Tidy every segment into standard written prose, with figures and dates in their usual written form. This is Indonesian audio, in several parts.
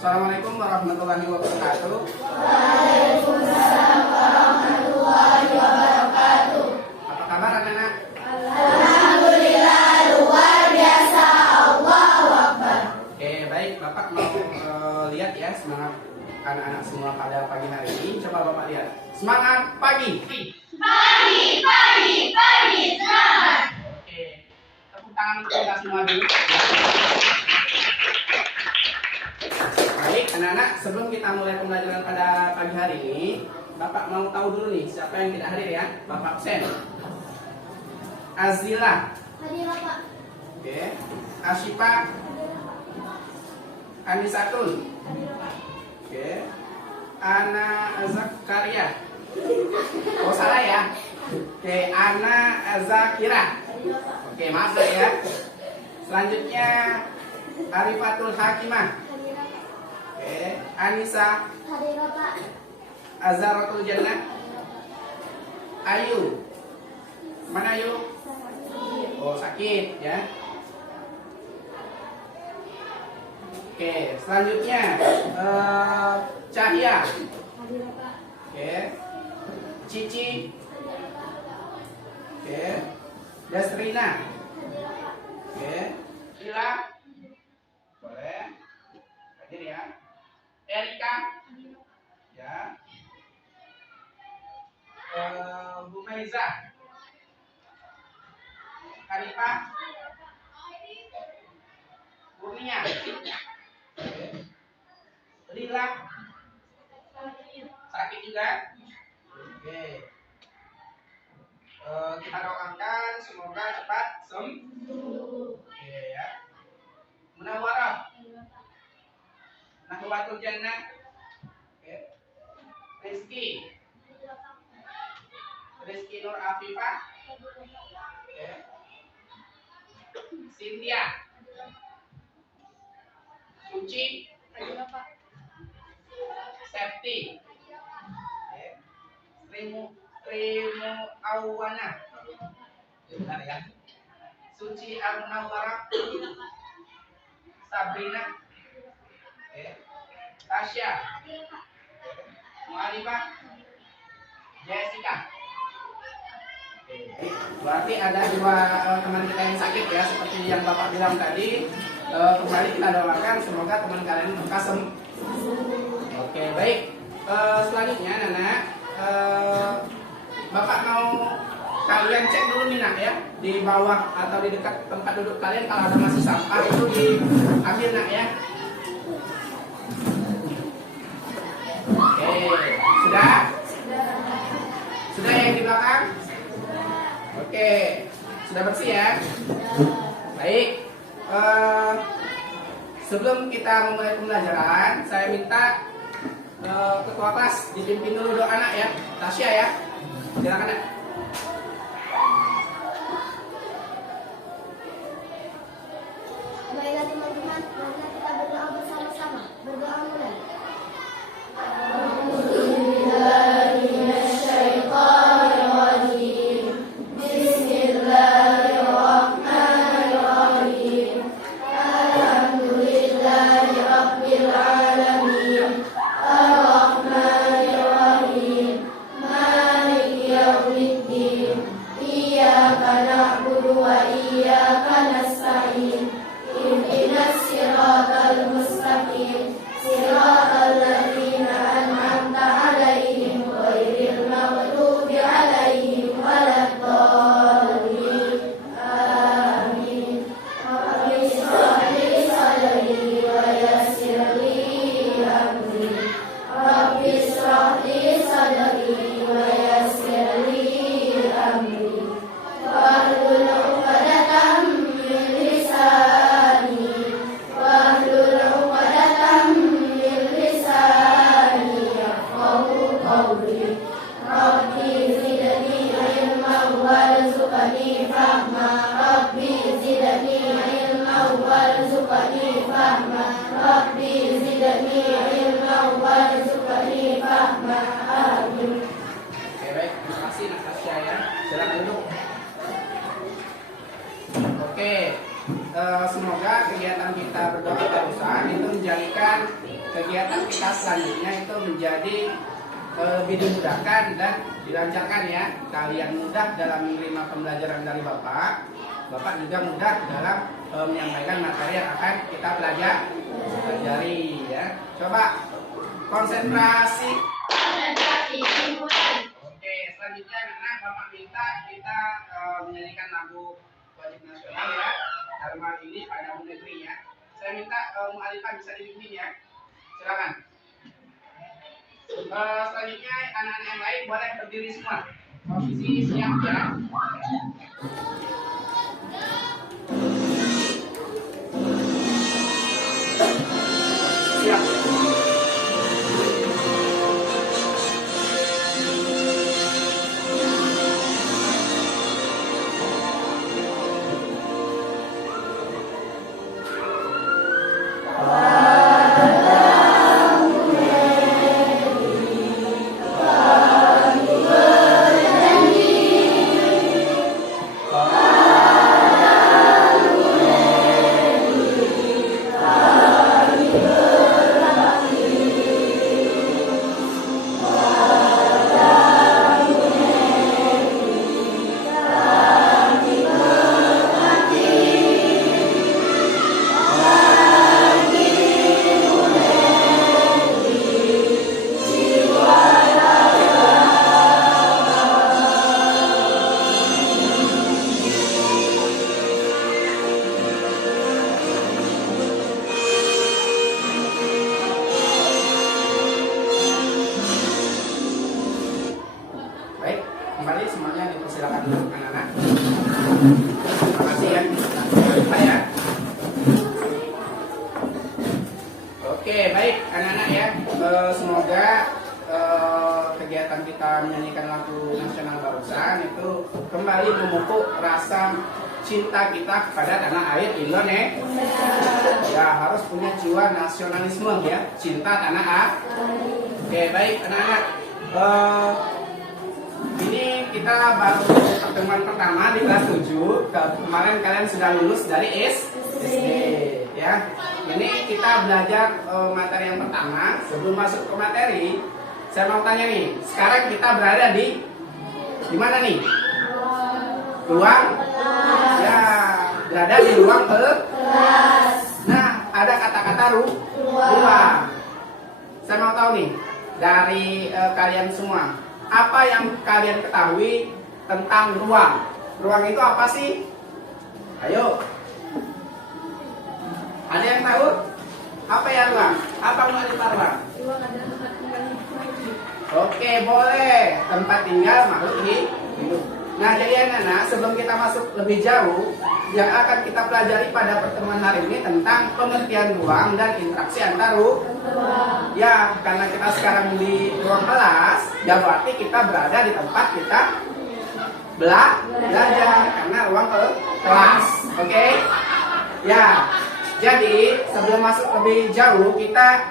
Assalamualaikum warahmatullahi wabarakatuh. Waalaikumsalam warahmatullahi wabarakatuh. Apa kabar anak-anak? Alhamdulillah luar biasa. Allahu Akbar. Oke, baik. Bapak mau lihat ya semangat anak-anak semua pada pagi hari ini. Coba Bapak lihat. Semangat pagi. Pagi, semangat. Oke. Tepuk tangan untuk kita semua dulu. Baik, anak-anak, sebelum kita mulai pembelajaran pada pagi hari ini, Bapak mau tahu dulu nih siapa yang tidak hadir ya? Bapak absen. Azila. Hadir Pak. Oke. Asyifa. Anisatun. Oke. Ana Zakaria. Oh salah ya. Oke, Ana Zakira. Oke, maaf ya. Selanjutnya Arifatul Hakimah. Oke, Anissa. Hadir Pak. Azharatul Jannah. Ayu. Mana Ayu? Oh, sakit ya. Oke, selanjutnya Cahya. Hadir Pak. Oke. Cici. Oke. Desrina. Oke. Lila. Boleh. Hadir ya. Erika. Ya. Bu Maiza. Hanifah. Kurnia. Oke. Lila. Sakit juga. Oke. Kita doakan semoga cepat sembuh. Oke ya. Munawwarah. Nahwatul Jannah. Oke. Rizki. Rizki Nur Afifah. Oke. Cynthia. Suci. Septi. Oke. Trimu Awana. Benar ya. Suci Al-Munawwarah. Sabrina. Oke. Tasya. Mu'alifah. Jessica. Oke. Berarti ada dua teman kita yang sakit ya, seperti yang Bapak bilang tadi. Kembali kita doakan semoga teman kalian lekas sembuh. Oke, baik. Selanjutnya Nana, Bapak mau kalian cek dulu nih nak ya, di bawah atau di dekat tempat duduk kalian kalau ada masih sampah itu diambil nak ya. Oke, sudah? Sudah yang di belakang? Oke, sudah bersih ya? Baik. Sebelum kita memulai pembelajaran, saya minta ketua kelas dipimpin dulu doa anak ya. Tasya ya. Silakan nak. Baiklah teman-teman, mari kita berdoa bersama-sama. Berdoa mulai. Semoga kegiatan kita berdoa barusan itu menjadikan kegiatan kita selanjutnya itu menjadi lebih dimudahkan dan dilancarkan ya. Kalian mudah dalam menerima pembelajaran dari Bapak. Bapak juga mudah dalam menyampaikan materi yang akan kita pelajari ya. Coba konsentrasi. Oke, selanjutnya karena Bapak minta kita menyanyikan lagu wajib nasional ya. Dalam hal ini pada negeri ya. Saya minta Mu'alifah bisa dibimbing ya. Silakan. Selanjutnya anak-anak yang lain boleh berdiri semua. Posisi siap ya. Siap. Baik, kembali semuanya dipersilakan untuk anak-anak. Terima kasih ya. Sampai ya. Oke, baik anak-anak ya. Semoga kegiatan kita menyanyikan lagu nasional barusan itu kembali memupuk rasa cinta kita kepada tanah air Indonesia. Ya, harus punya jiwa nasionalisme ya, cinta tanah air. Oke, baik anak-anak. Ini kita baru pertemuan pertama di kelas 7. Kemarin kalian sudah lulus dari SD ya. Ini kita belajar materi yang pertama. Sebelum masuk ke materi, saya mau tanya nih. Sekarang kita berada di mana nih? Ruang ya, berada di ruang kelas. Nah, ada kata-kata ruang. Saya mau tahu nih dari kalian semua. Apa yang kalian ketahui tentang ruang? Ruang itu apa sih? Ayo. Ada yang tahu? Apa ya ruang? Apa mengenai ruang? Ruang adalah tempat tinggal makhluk hidup. Oke, boleh. Tempat tinggal makhluk hidup. Nah, jadi anak-anak, sebelum kita masuk lebih jauh, yang akan kita pelajari pada pertemuan hari ini tentang pengertian ruang dan interaksi antar ruang. Ya, karena kita sekarang di ruang kelas, ya berarti kita berada di tempat kita belajar karena ruang kelas. Oke? Ya. Jadi, sebelum masuk lebih jauh, kita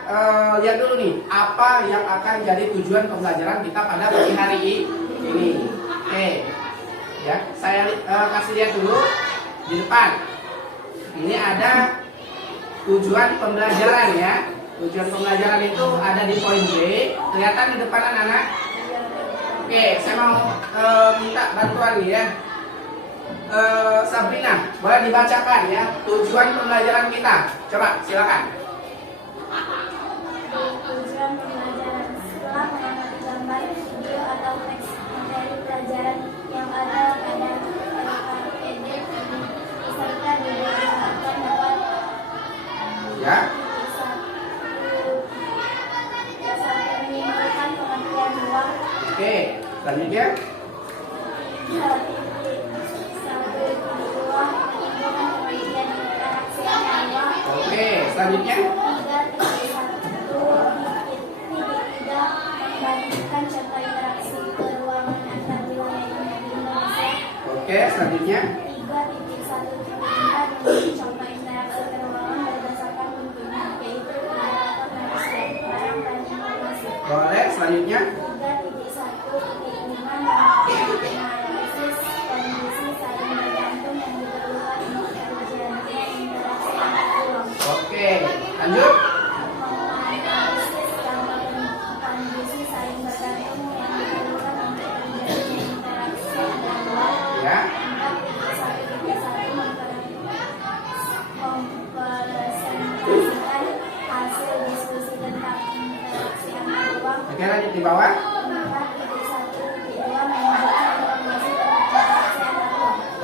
lihat dulu nih apa yang akan jadi tujuan pembelajaran kita pada pagi hari ini. Oke. Ya, saya kasih lihat dulu di depan. Ini ada tujuan pembelajaran ya. Tujuan pembelajaran itu ada di poin B. Kelihatan di depan anak-anak? Oke, saya mau minta bantuan nih ya. Sabrina, boleh dibacakan ya tujuan pembelajaran kita. Coba, silakan. Tujuan pembelajaran setelah mengamati gambar, video atau teks materi pelajaran yang ada pada RKED ini peserta diharapkan dapat Ya. sampai menimbulkan pengertian ruang. Oke, selanjutnya. Oke, selanjutnya. Membandingkan contoh interaksi keruangan antar wilayah di Indonesia. Oke, selanjutnya. 3.1.5 memberi contoh interaksi keruangan berdasarkan bentuknya, yaitu pendaratan manusia, barang dan informasi. Boleh, selanjutnya. 3.1.5 menganalisis kondisi saling bergantung yang diperlukan untuk terjadinya interaksi antar ruang. Oke, lanjut. Memahami Oke, lanjut di bawah.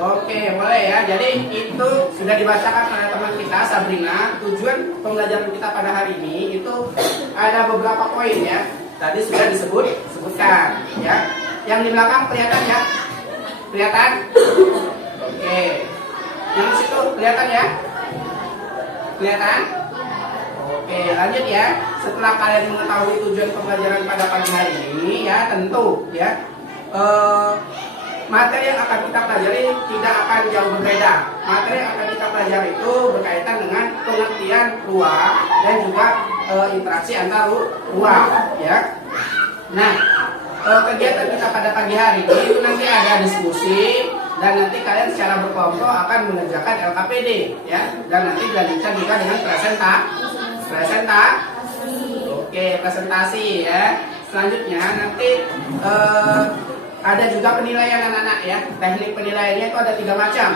Oke, boleh ya. Jadi itu sudah dibacakan oleh teman kita Sabrina. Tujuan pembelajaran kita pada hari ini itu ada beberapa poin ya. Tadi sudah disebutkan ya. Yang di belakang kelihatan ya? Kelihatan? Oke. Yang di situ kelihatan ya? Kelihatan? Oke, lanjut ya. Setelah kalian mengetahui tujuan pembelajaran pada pagi hari ini ya, tentu ya. Materi yang akan kita pelajari tidak akan jauh berbeda. Materi yang akan kita pelajari itu berkaitan dengan pengertian ruang dan juga interaksi antar ruang ya. Nah, kegiatan kita pada pagi hari ini itu nanti ada diskusi dan nanti kalian secara berkelompok akan mengerjakan LKPD ya, dan nanti dilanjutkan juga dengan presentasi ya. Selanjutnya nanti ada juga penilaian anak-anak ya. Teknik penilaiannya itu ada 3 macam.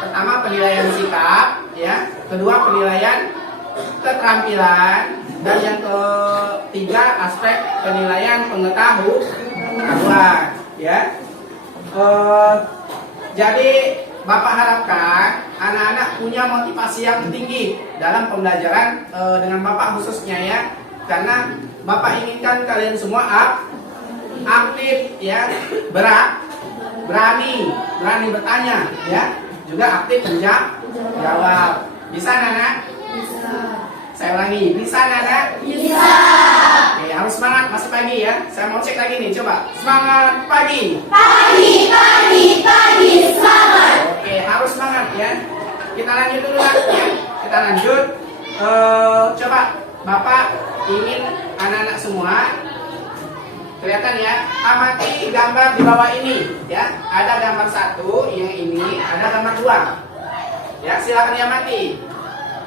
Pertama penilaian sikap ya, kedua penilaian keterampilan, dan yang ketiga aspek penilaian pengetahuan ya. Jadi Bapak harapkan anak-anak punya motivasi yang tinggi dalam pembelajaran dengan Bapak khususnya ya, karena Bapak inginkan kalian semua aktif ya, berani bertanya ya, juga aktif menjawab. Bisa Nana? Bisa. Saya ulangi, bisa Nana? Bisa. Oke, harus semangat, masih pagi ya. Saya mau cek lagi nih, coba. Semangat pagi. Pagi, semangat. Oke, harus semangat ya. Kita lanjut dulu lah ya. Kita lanjut. Coba Bapak ingin anak-anak semua kelihatan ya, amati gambar di bawah ini ya. Ada gambar 1 yang ini, ada gambar 2 ya, silakan diamati.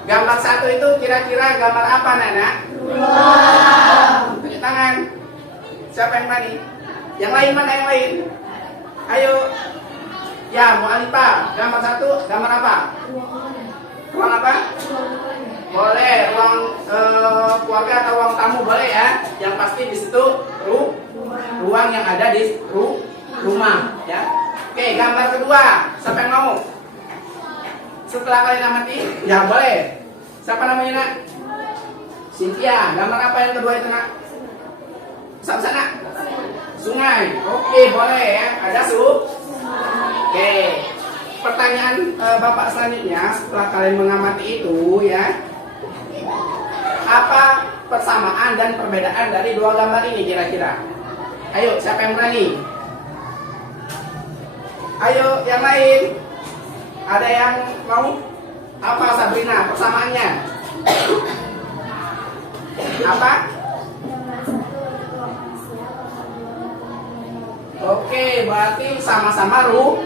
Gambar 1 itu kira-kira gambar apa Nana? Wow. Tunjuk tangan. Siapa yang berani? Yang lain mana yang lain? Ayo. Ya, Bu Alipa. Gambar 1 gambar apa? Ruang apa? Boleh, ruang keluarga atau ruang tamu boleh ya. Yang pasti di situ ruang yang ada di rumah ya. Oke, gambar kedua. Siapa yang mau? Setelah kalian amati, ya boleh. Siapa namanya Nak? Cynthia. Gambar apa yang kedua itu Nak? Sana. Sungai. Oke, boleh ya. Ada Oke. Pertanyaan Bapak selanjutnya setelah kalian mengamati itu ya. Apa persamaan dan perbedaan dari 2 gambar ini kira-kira? Ayo, siapa yang berani? Ayo, yang lain. Ada yang mau? Apa Sabrina persamaannya? Apa? Oke, berarti sama-sama ruang.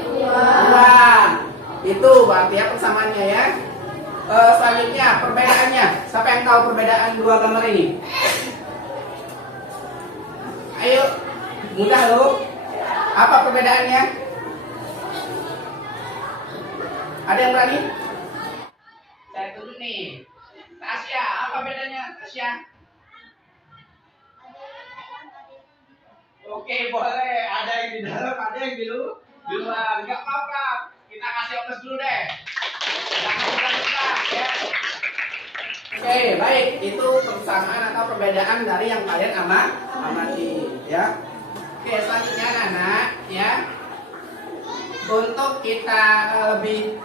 Itu berarti ya persamaannya ya. Selanjutnya perbedaannya. Siapa yang tahu perbedaan 2 gambar ini? Ayo, mudah loh. Apa perbedaannya? Ada yang berani? Saya tunjuk nih. Tasya, apa bedanya Tasya? Oke, boleh. Ada yang di dalam, ada yang di luar. Enggak apa-apa. Kita kasih oplos dulu deh. Jangan lupa ya. Oke, baik. Itu persamaan atau perbedaan dari yang kalian amati ya. Oke, selanjutnya anak-anak ya. Untuk kita lebih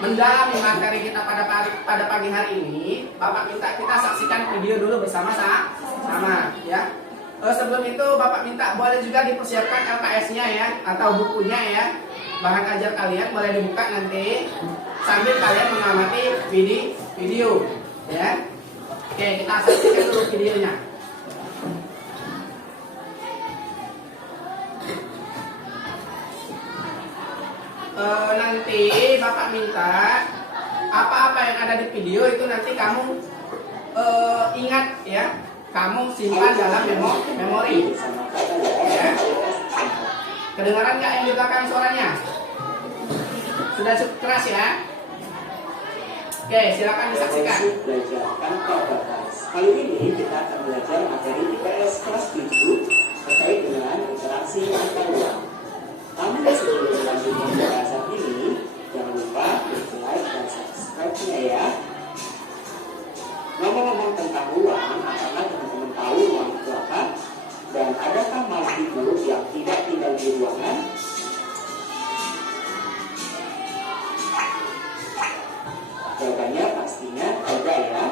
mendalami materi kita pada pagi hari ini, Bapak minta kita saksikan video dulu bersama-sama ya. Sebelum itu Bapak minta boleh juga dipersiapkan LKS-nya ya, atau bukunya ya. Bahan ajar kalian boleh dibuka nanti sambil kalian mengamati video ya. Oke, kita saksikan dulu videonya. Nanti Bapak minta apa-apa yang ada di video itu nanti kamu ingat ya, kamu simpan dalam memori ya. Kedengaran nggak yang di belakang suaranya? Sudah cukup keras ya? Oke, silakan disaksikan. Belajar tanpa batas. Kali ini kita akan belajar materi IPS kelas 7 ngomong tentang ruang, apakah teman-teman tahu ruang itu apa? Dan adakah makhluk hidup yang tidak tinggal di ruangan? Jawabannya pastinya tidak ya.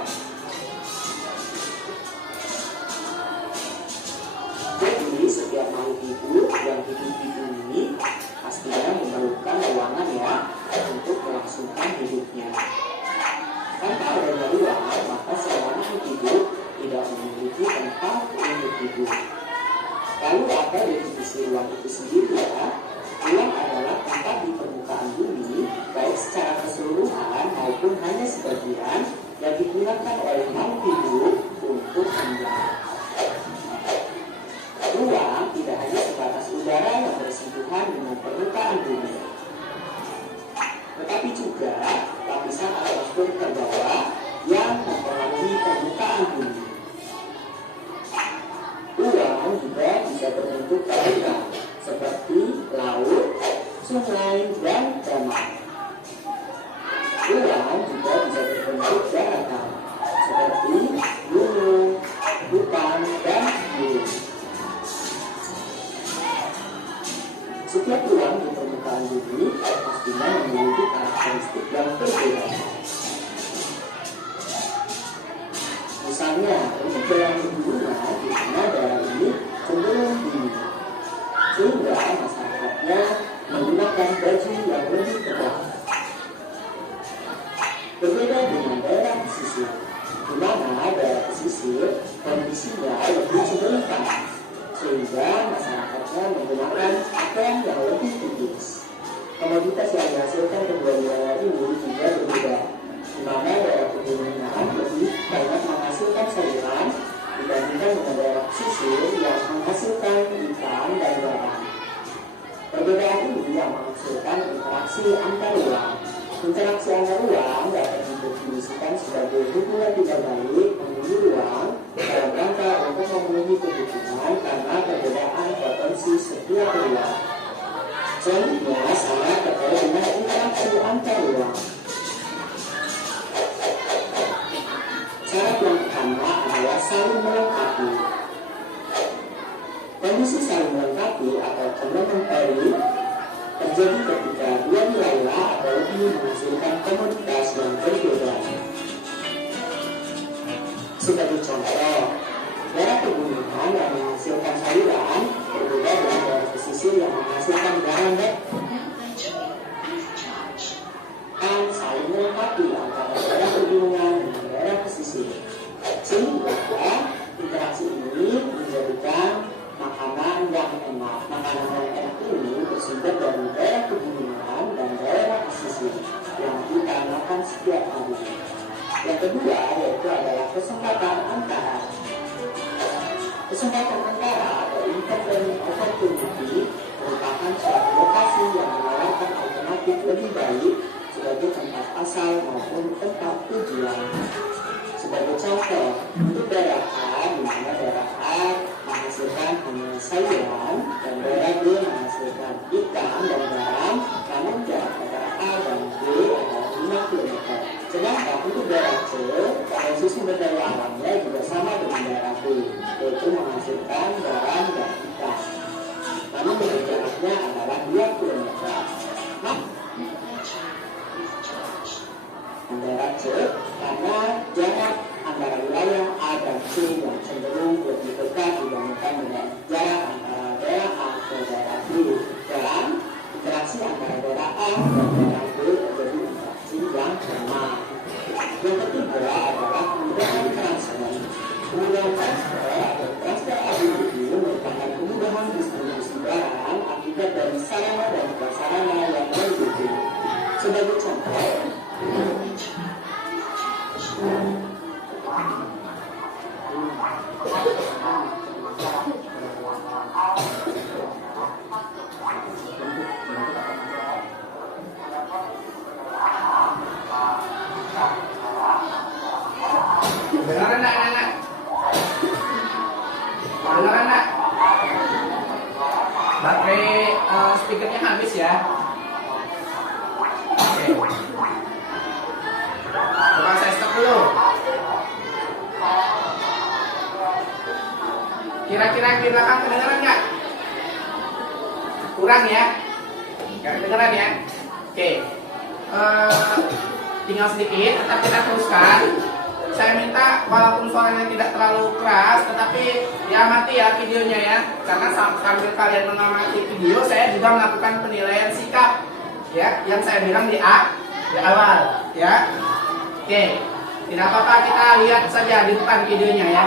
Jadi setiap makhluk hidup yang hidup di bumi pastinya memerlukan ruangan ya untuk melangsungkan hidupnya. Tanpa adanya ruang, maka semua makhluk hidup tidak memiliki tempat untuk hidup. Lalu apa definisi ruang itu sendiri ya? Ruang adalah tempat di permukaan bumi, baik secara keseluruhan maupun hanya sebagian, yang digunakan oleh makhluk hidup untuk tinggal. Ruang tidak hanya sebatas udara yang bersentuhan dengan permukaan bumi, tetapi juga lapisan atmosfer terbawah yang mempengaruhi permukaan bumi. Ruang juga bisa berbentuk perairan seperti laut, sungai, dan danau. Ruang juga bisa berbentuk daratan seperti gunung, hutan, dan gunung. Setiap ruang di permukaan bumi pastinya memiliki karakteristik yang berbeda. Misalnya, untuk daerah pegunungan, di mana daerah ini cenderung dingin, sehingga masyarakatnya menggunakan baju yang lebih tebal. Berbeda dengan daerah pesisir, di mana daerah pesisir kondisinya lebih cenderung panas, sehingga masyarakatnya menggunakan pakaian yang lebih tipis. Komoditas yang dihasilkan kedua wilayah ini juga berbeda, di mana daerah pegunungan lebih banyak menghasilkan sayuran dibandingkan dengan daerah pesisir yang menghasilkan ikan dan garam. Perbedaan ini yang menghasilkan interaksi antar ruang. Interaksi antar ruang dapat didefinisikan sebagai hubungan tidak baik penghuni ruang dalam rangka untuk memenuhi kebutuhan karena perbedaan potensi setiap ruang. Selanjutnya, saya terkait dengan interaksi antar ruang. Syarat yang pertama adalah saling melengkapi. Kondisi saling melengkapi atau complementary terjadi ketika dua wilayah atau lebih menghasilkan komoditas yang berbeda. Sebagai contoh, daerah pegunungan yang menghasilkan sayuran berbeda dengan daerah pesisir yang menghasilkan garam dan saling melengkapi antara daerah pegunungan dengan daerah pesisir, sehingga interaksi ini menjadikan makanan yang enak. Makanan yang enak ini bersumber dari daerah pegunungan dan daerah pesisir yang kita makan setiap hari. Yang kedua yaitu adalah kesempatan antara atau intervention opportunity merupakan suatu lokasi yang menawarkan alternatif lebih baik sebagai tempat asal maupun tempat tujuan. Sebagai contoh, untuk daerah A, di mana daerah A menghasilkan hanya sayuran dan daerah B menghasilkan ikan dan garam, namun jarak antara A dan B adalah 5 km. Sedangkan untuk daerah C, potensi sumber daya alamnya juga sama dengan daerah B, yaitu menghasilkan garam dan ikan. Namun jaraknya adalah 2 km. Daerah C karena jarak antara wilayah A dan C yang cenderung lebih dekat dibandingkan dengan jarak antara daerah A ke daerah B, dan interaksi antara daerah A dan daerah B terjadi interaksi yang sama. Yang ketiga adalah kemudahan transfer. Kemudahan transfer atau transfer ability merupakan kemudahan distribusi barang akibat dari sarana dan prasarana yang berbeda. Sebagai contoh, Beneran nak, anak? Beneran nak? Baterai speakernya habis ya? Oke. Coba saya stop dulu. Kira-kira di belakang kedengeran nggak? Kurang ya? Nggak kedengeran ya? Oke. Tinggal sedikit, tetap kita teruskan. Saya minta walaupun suaranya tidak terlalu keras, tetapi diamati ya videonya ya. Karena sambil kalian mengamati video, saya juga melakukan penilaian sikap ya, yang saya bilang di awal ya. Oke, tidak apa-apa, kita lihat saja di depan videonya ya.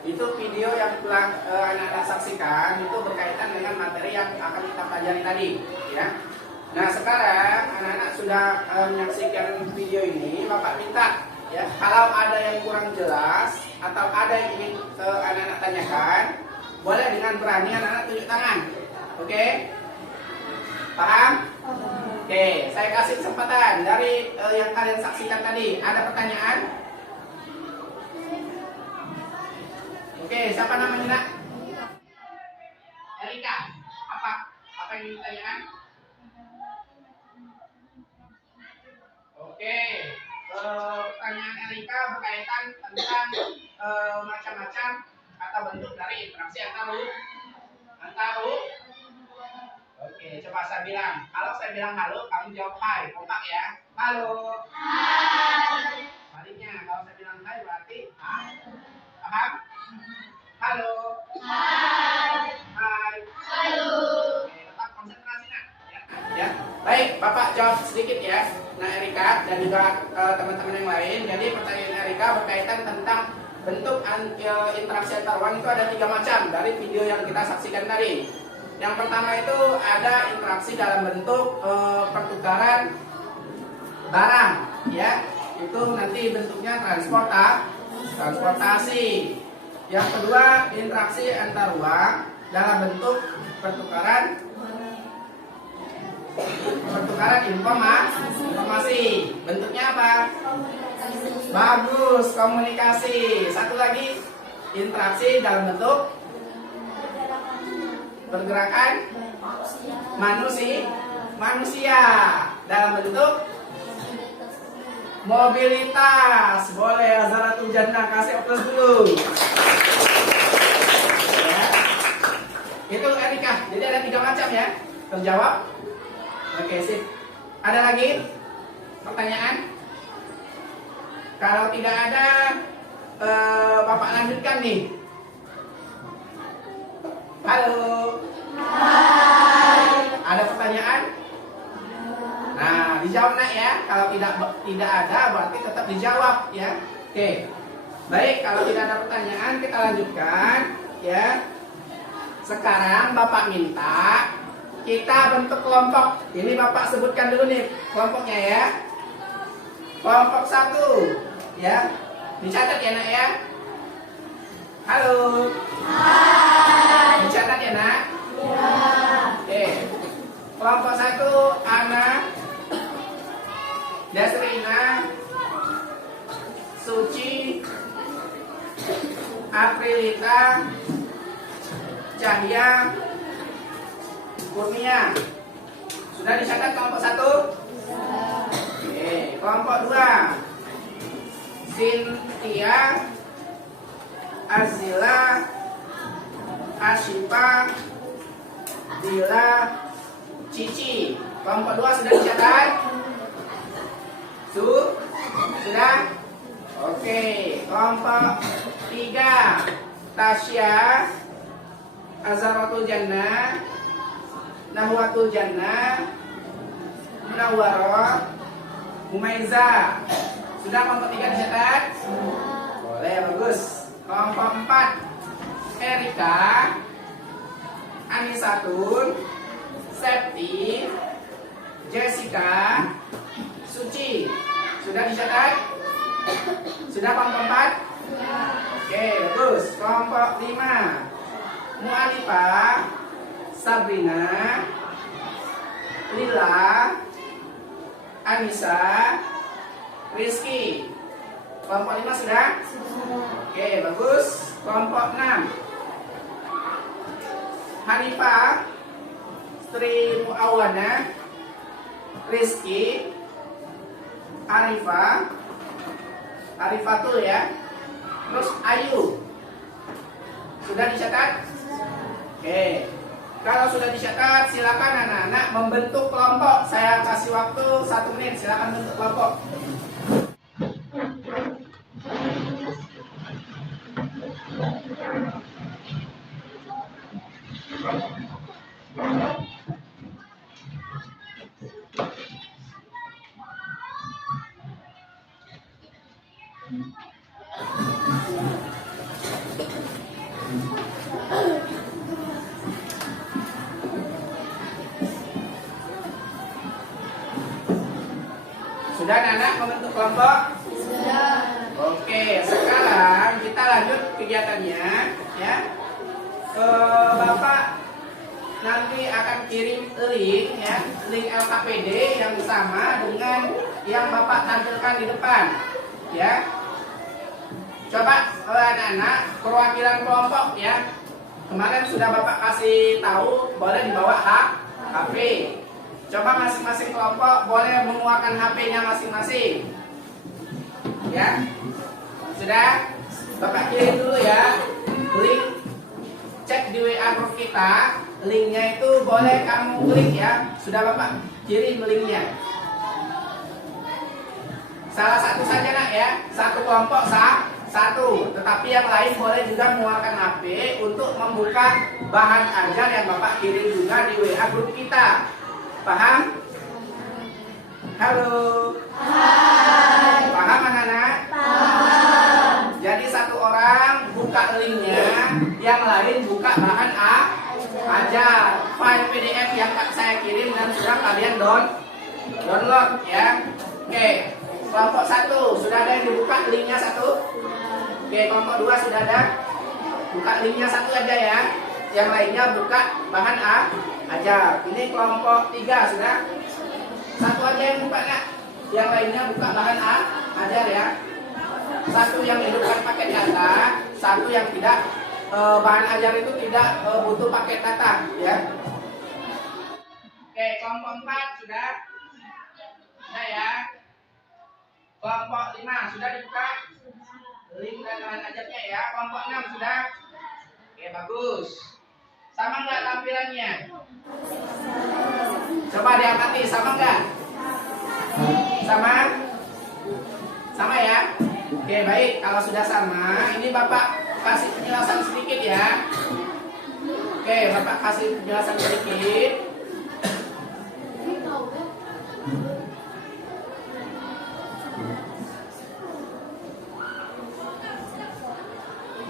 Itu video yang telah anak-anak saksikan itu berkaitan dengan materi yang akan kita pelajari tadi ya. Nah sekarang anak-anak sudah menyaksikan video ini, Bapak minta ya, kalau ada yang kurang jelas atau ada yang ingin anak-anak tanyakan, boleh dengan berani anak-anak tunjuk tangan. Oke? Paham? Oke, saya kasih kesempatan dari yang kalian saksikan tadi. Ada pertanyaan? Oke, siapa namanya nak? Erika. Apa yang ditanyakan? Oke, pertanyaan Erika berkaitan tentang macam-macam atau bentuk dari interaksi antar huruf. Oke, coba saya bilang. Kalau saya bilang halo, kamu jawab hai, kompak ya. Halo. Hai. Baliknya, kalau saya bilang hai berarti hai. Paham? Halo. Hai. Hai. Halo. Oke, tetap konsentrasi nak. Ya. Baik, Bapak jawab sedikit ya. Nah, Erika dan juga teman-teman yang lain. Jadi pertanyaan Erika berkaitan tentang bentuk interaksi antar ruang itu ada 3 macam dari video yang kita saksikan tadi. Yang pertama itu ada interaksi dalam bentuk pertukaran barang, ya. Itu nanti bentuknya transportasi. Yang kedua, interaksi antar ruang dalam bentuk pertukaran informasi. Bentuknya apa? Bagus, komunikasi. Satu lagi, interaksi dalam bentuk pergerakan manusia dalam bentuk mobilitas. Boleh Azharatul Jannah kasih aplaus dulu. Ya. Itu Erika. Jadi ada 3 macam ya. Terjawab? Oke, sip. Ada lagi pertanyaan? Kalau tidak ada, Bapak lanjutkan nih. Halo. Hai. Ada pertanyaan? Nah, dijawab nak ya. Kalau tidak ada, berarti tetap dijawab ya. Oke. Baik, kalau tidak ada pertanyaan, kita lanjutkan ya. Sekarang Bapak minta kita bentuk kelompok. Ini Bapak sebutkan dulu nih kelompoknya ya. Kelompok 1 ya. Dicatat ya nak ya. Halo. Hai. Dicatat ya nak. Ya. Oke. Kelompok 1 Ana, Desrina, Suci, Aprilita, Cahya, Kurnia. Sudah dicatat kelompok 1? Oke, kelompok 2 Cynthia, Azila, Ashifa, Dila, Cici. Kelompok 2 sudah dicatat? Sudah? Oke, kelompok 3 Tasya, Azharatul Jannah, Nahwatul Jannah, Munawwarah, Mumaiza. Sudah kelompok 3 dicatat? Boleh, bagus. Kelompok 4 Erika, Anisatun, Septi, Jessica, Suci. Sudah dicatat? Sudah kelompok 4? Oke, bagus. Kelompok 5 Mu'alifah, Sabrina, Lila, Anissa, Rizky. Kelompok 5 sudah? Oke, bagus. Kelompok 6 Hanifah, Sri Muawana, Rizky, Arifatul ya. Terus Ayu. Sudah dicatat? Oke. Kalau sudah dicatat, silakan anak-anak membentuk kelompok. Saya kasih waktu 1 menit. Silakan bentuk kelompok. Sudah anak-anak membentuk kelompok? Sudah. Oke, sekarang kita lanjut kegiatannya ya. Bapak nanti akan kirim link ya, link LKPD yang sama dengan yang Bapak tampilkan di depan ya. Coba anak-anak perwakilan kelompok ya. Kemarin sudah Bapak kasih tahu boleh dibawa HP. Coba masing-masing kelompok boleh mengeluarkan HP-nya masing-masing. Ya. Sudah? Bapak kirim dulu ya. Link cek di WA grup kita. Linknya itu boleh kamu klik ya. Sudah Bapak kirim linknya. Salah satu saja nak ya. Satu kelompok satu. Tetapi yang lain boleh juga mengeluarkan HP untuk membuka bahan ajar yang Bapak kirim juga di WA grup kita. Paham? Halo. Hai. Paham anak-anak? Paham. Jadi satu orang buka linknya, yang lain buka bahan ajar. File PDF yang saya kirim dan sudah kalian download ya. Oke, kelompok 1 sudah ada yang dibuka linknya 1. Oke, kelompok 2 sudah ada. Buka linknya 1 aja ya. Yang lainnya buka bahan ajar. Ini kelompok 3 sudah. 1 aja yang buka nak. Yang lainnya buka bahan ajar ya. 1 yang hidupkan paket data, 1 yang tidak bahan ajar itu tidak butuh paket data ya. Oke, kelompok 4 sudah. Sudah ya. Kelompok 5 sudah dibuka link dan bahan ajarnya ya. Kelompok 6 sudah. Oke, bagus. Sama nggak tampilannya? Coba diamati, sama nggak? Sama? Sama ya? Oke, baik. Kalau sudah sama, ini Bapak kasih penjelasan sedikit ya. Oke, Bapak kasih penjelasan sedikit.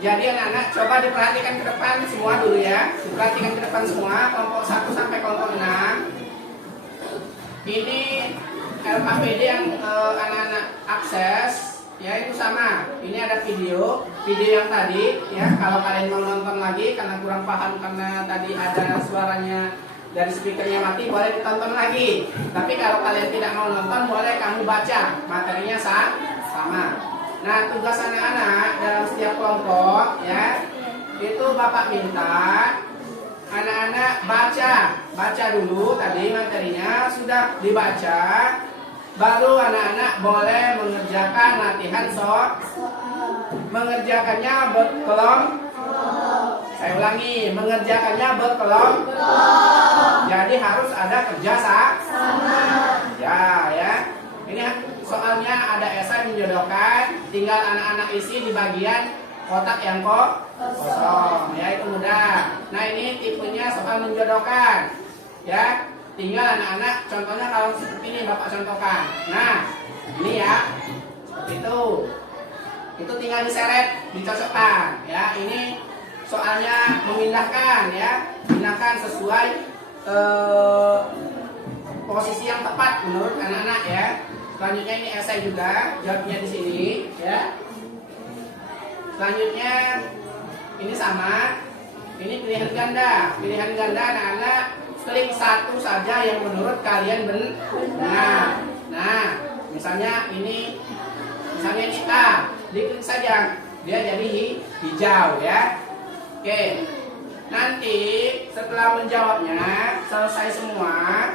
Jadi anak-anak coba diperhatikan ke depan semua dulu ya. Diperhatikan ke depan semua, kelompok 1 sampai kelompok 6. Ini LKPD yang anak-anak akses, ya itu sama. Ini ada video yang tadi ya. Kalau kalian mau nonton lagi karena kurang paham karena tadi ada suaranya dari speakernya mati, boleh ditonton lagi. Tapi kalau kalian tidak mau nonton, boleh kamu baca materinya sama. Nah, tugas anak-anak dalam setiap kelompok ya, itu Bapak minta anak-anak baca dulu tadi materinya, sudah dibaca, baru anak-anak boleh mengerjakan latihan mengerjakannya berkelompok. Saya ulangi, mengerjakannya berkelompok. Jadi harus ada kerja sama. Ya. Ini soalnya ada esai menjodohkan, tinggal anak-anak isi di bagian kotak yang kosong. Ya, itu mudah. Nah, ini tipenya soal menjodohkan. Ya, tinggal anak-anak contohnya kalau seperti ini Bapak contohkan. Nah, ini ya. Seperti itu. Itu tinggal diseret, dicocokkan. Ya, ini soalnya memindahkan ya. Pindahkan sesuai posisi yang tepat menurut anak-anak ya. Selanjutnya ini esai juga, jawabnya di sini ya. Selanjutnya ini sama. Ini pilihan ganda. Pilihan ganda anak-anak klik satu saja yang menurut kalian benar. Nah, misalnya ini A, diklik saja. Dia jadi hijau ya. Oke. Nanti setelah menjawabnya selesai semua,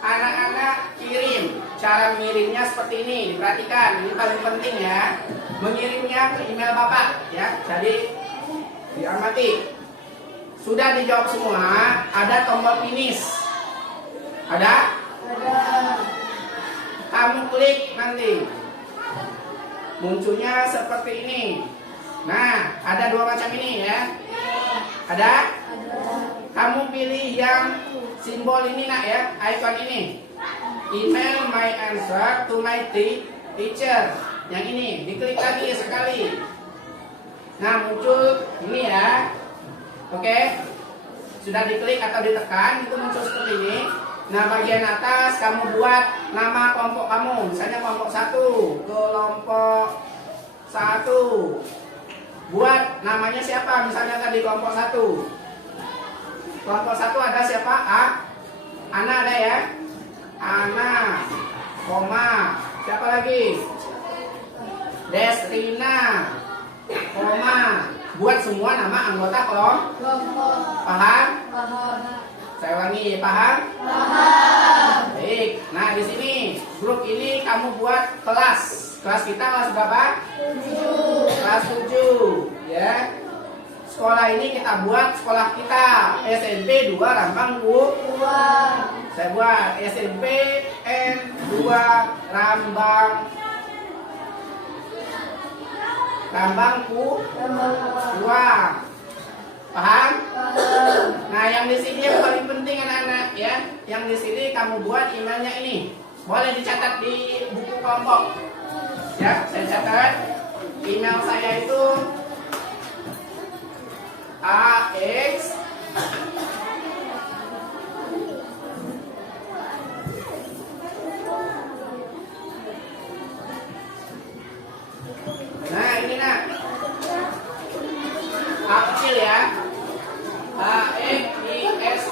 anak-anak kirim. Cara mengirimnya seperti ini, diperhatikan, ini paling penting ya. Mengirimnya ke email Bapak ya. Jadi diamati. Sudah dijawab semua, ada tombol finish. Ada? Kamu klik nanti. Munculnya seperti ini. Nah, ada dua macam ini ya. Ada? Kamu pilih yang simbol ini nak ya, icon ini. Email my answer to my teacher. Yang ini, diklik lagi sekali. Nah, muncul ini ya. Oke. Sudah diklik atau ditekan, itu muncul seperti ini. Nah, bagian atas kamu buat nama kelompok kamu. Misalnya kelompok 1, kelompok 1. Buat namanya siapa? Misalnya tadi kelompok 1. Kelompok 1 ada siapa? Ana ada ya? Ana, koma. Siapa lagi? Destrina, koma. Buat semua nama anggota kelompok. Paham? Saya ulangi, paham? Baik. Nah, di sini grup ini kamu buat kelas. Kelas kita kelas berapa? 7. Kelas 7, ya. Sekolah ini kita buat sekolah kita SMP 2 Rambang 2. Saya buat SMP N2 Rambang 2. Paham? Nah, yang di sini yang paling penting anak-anak ya. Yang di sini kamu buat emailnya ini. Boleh dicatat di buku kelompok. Ya, saya catat. Email saya itu AX Nah, ini nak A kecil ya. AXISHAK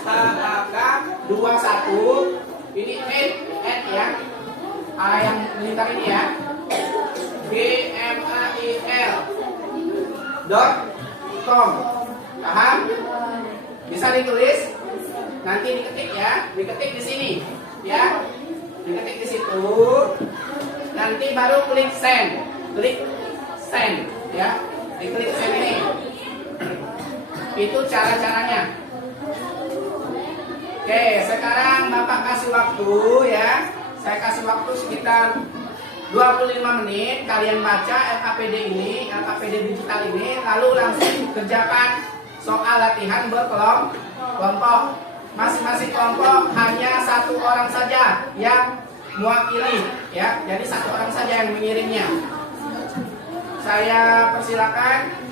21. Ini at ya. A yang lingkar ini ya. gmail.com. Paham? Bisa ditulis? Nanti diketik ya. Diketik di sini ya. Diketik di situ. Nanti baru klik send. Klik send ya. Diklik send ini. Itu cara-caranya. Oke, sekarang Bapak kasih waktu ya. Saya kasih waktu sekitar 25 menit. Kalian baca LKPD ini, LKPD digital ini, lalu langsung kerjakan soal latihan berkelompok. Masing-masing kelompok hanya satu orang saja yang mewakili ya. Jadi satu orang saja yang mengirimnya. Saya persilakan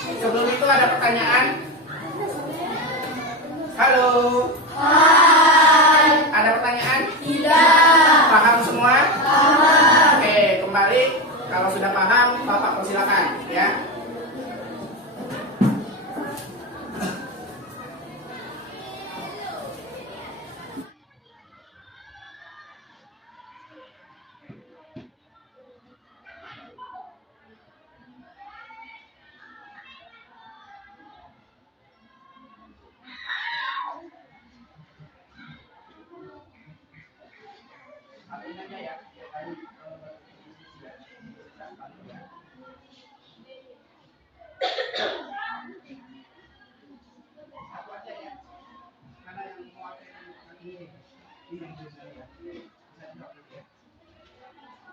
Sebelum itu ada pertanyaan? Halo? Ada pertanyaan? Tidak. Paham semua? Paham. Oke, kembali. Kalau sudah paham, Bapak persilakan ya.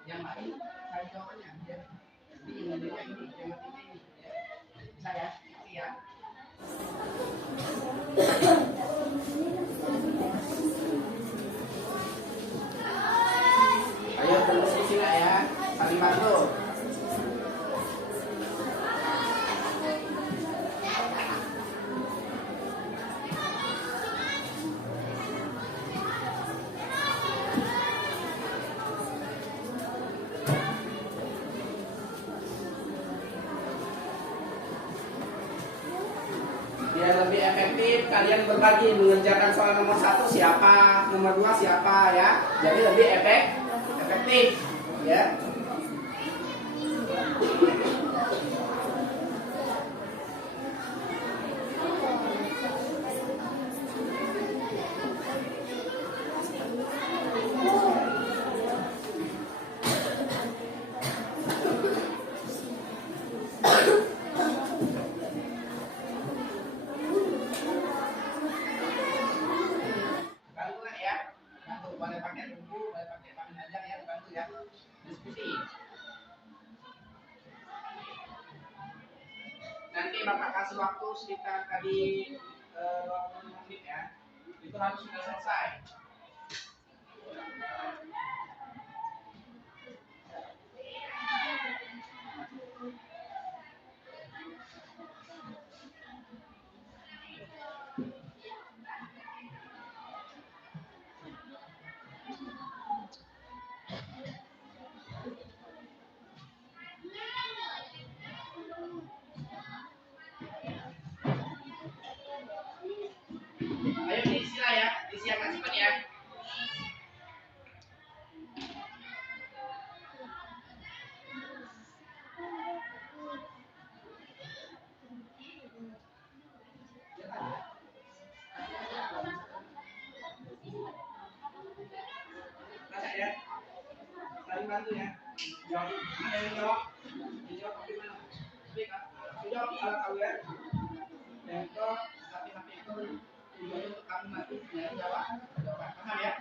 Yang lain cari jawabannya ya. Ini yang ini, yang ini. Bisa ya? Iya. Ayo berdiskusi lah ya, saling bantu. Biar lebih efektif, kalian berbagi mengerjakan soal nomor 1 siapa, nomor 2 siapa ya. Jadi lebih efektif ya. Bantu lah ya. Bantu boleh pakai buku, boleh pakai papan aja ya, bantu ya. Diskusi. Nanti Bapak kasih waktu sekitar tadi 20 menit ya. Itu harus sudah selesai. Ayo diisi lah ya, disiapkan cepat ya. Baca ya. Saling bantu ya. Jawab. Ada yang jawab? Dijawab bagaimana? Jawab kalau kalian. Dan itu tapi itu tujuannya untuk kamu nanti jawab. Jawaban paham ya?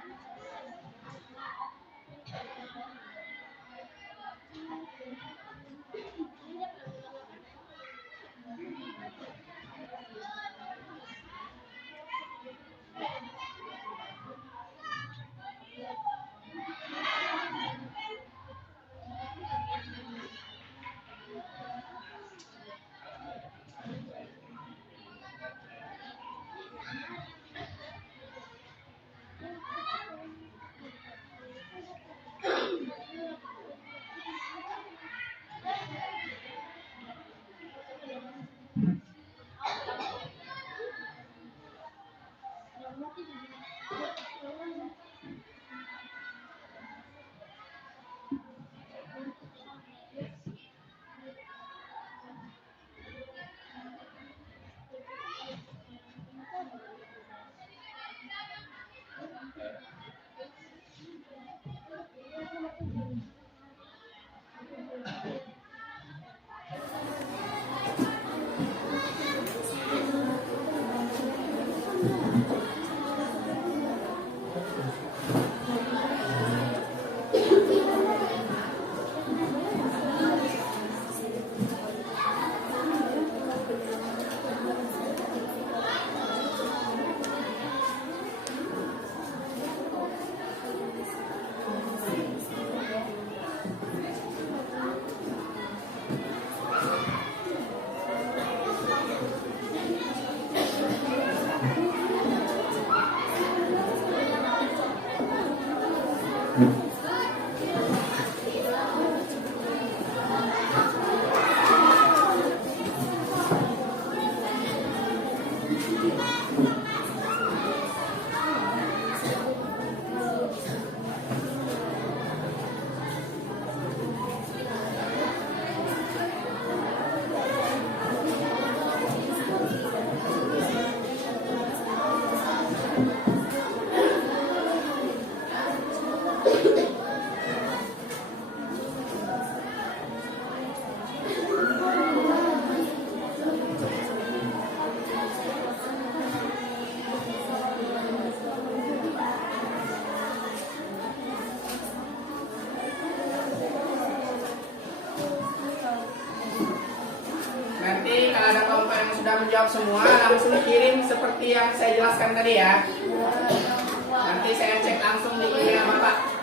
Nanti kalau ada kelompok yang sudah menjawab semua, langsung kirim seperti yang saya jelaskan tadi ya. Nanti saya cek langsung di email Bapak.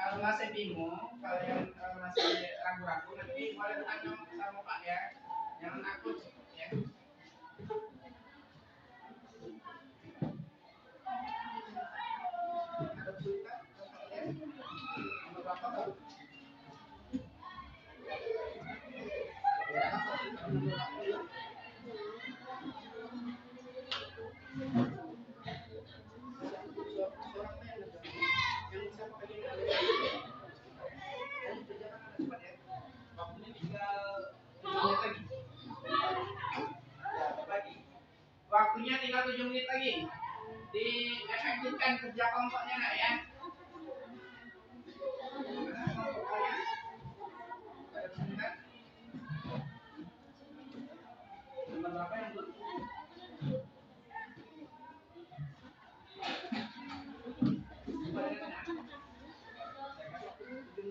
Kalau masih bingung, kalau yang masih ragu-ragu, nanti boleh tanya sama Pak ya. Jangan takut ya. Ada berita, ya. Nomor berapa, Pak? Waktunya tinggal 7 menit lagi. Diefektifkan kerja kelompoknya nggak ya? Nomor berapa yang belum?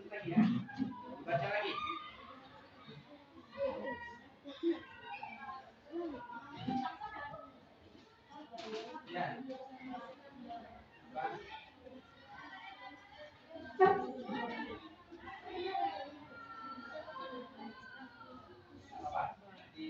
Lagi ya. Baca lagi. Ya. Pak. Apa? Di